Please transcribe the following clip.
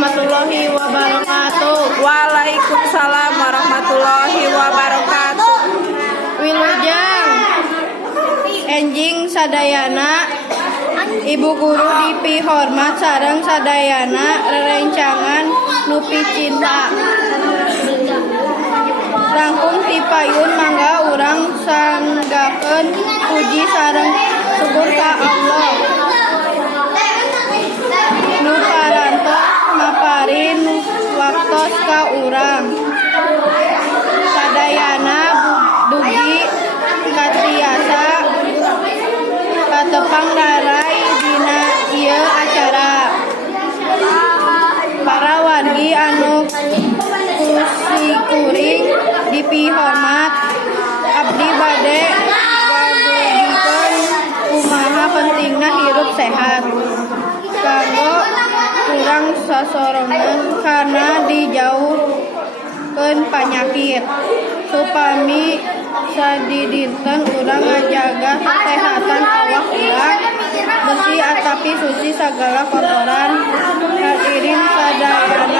warahmatullahi wabarakatuh. Waalaikumsalam warahmatullahi wabarakatuh. Wilujeng enjing sadayana ibu guru dipihormat sareng sadayana rerencangan nupi cinta. Rangkum ti payun mangga urang sanggakeun puji sareng syukur ka Allah. Nu parantos maparin waktos ka urang. Sadayana dugi katriasa katepang darai dina ieu acara. Para wargi anu kusikuring dipihormat, abdi bade ngagugikeun kumaha pentingna hirup sehat. Kanggo kurang sasorongan karena dijauhkeun panyakit. Supami sadidinten urang ngajaga kesehatan awak urang, bersih atapi suci sagala kotoran. Hadirin sadayana